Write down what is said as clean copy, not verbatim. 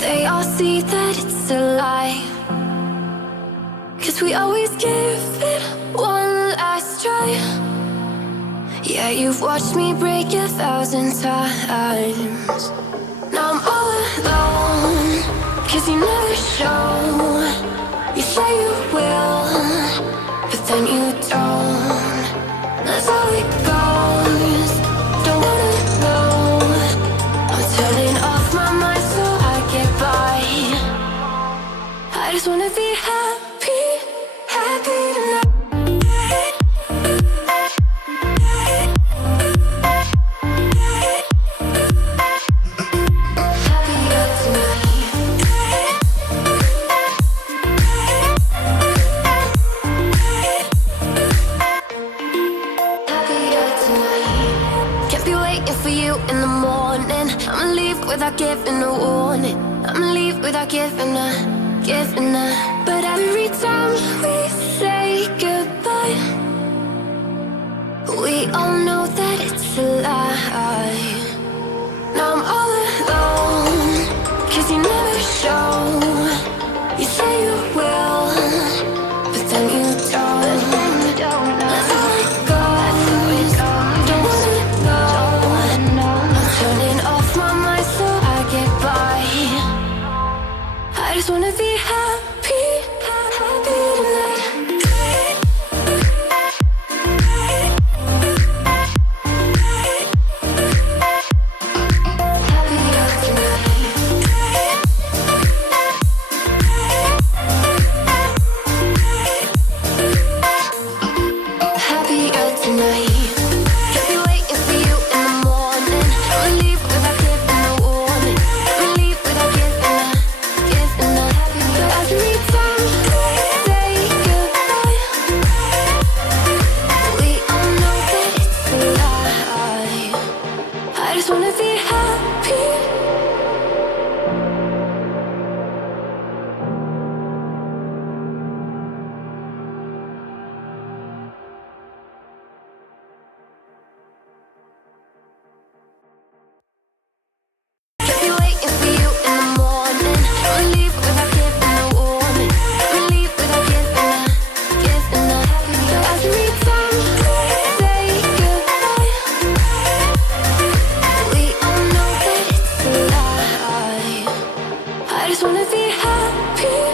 They all see that it's a lie, 'cause we always give it one last try. Yeah, you've watched me break 1,000 times. Now I'm all alone, 'cause you never show. You say you will, but then you don't. That's how it goes. Don't wanna know. I'm turning off my mind so I get by. I just wanna be happy, happy tonight. Without giving a warning, I'ma leave without giving a. But every time we say goodbye, we all know that it's a lie. Now I'm all alone, 'cause you never show. You say you will, but then you don't. That's how it goes. Don't wanna know. I'm turning off my mind so I get by. I just wanna be happy, happy tonight. Happier tonight. Can't be waiting for you in the morning. I'ma leave without giving a warning. I'ma leave without giving a. But every time we say goodbye, we all know that it's a lie. I just wanna be happy. Can't be waiting for you in the morning. I'ma leave without giving a warning. I'ma leave without giving a. But every time we say goodbye, we all know that it's a lie. I just wanna be happy.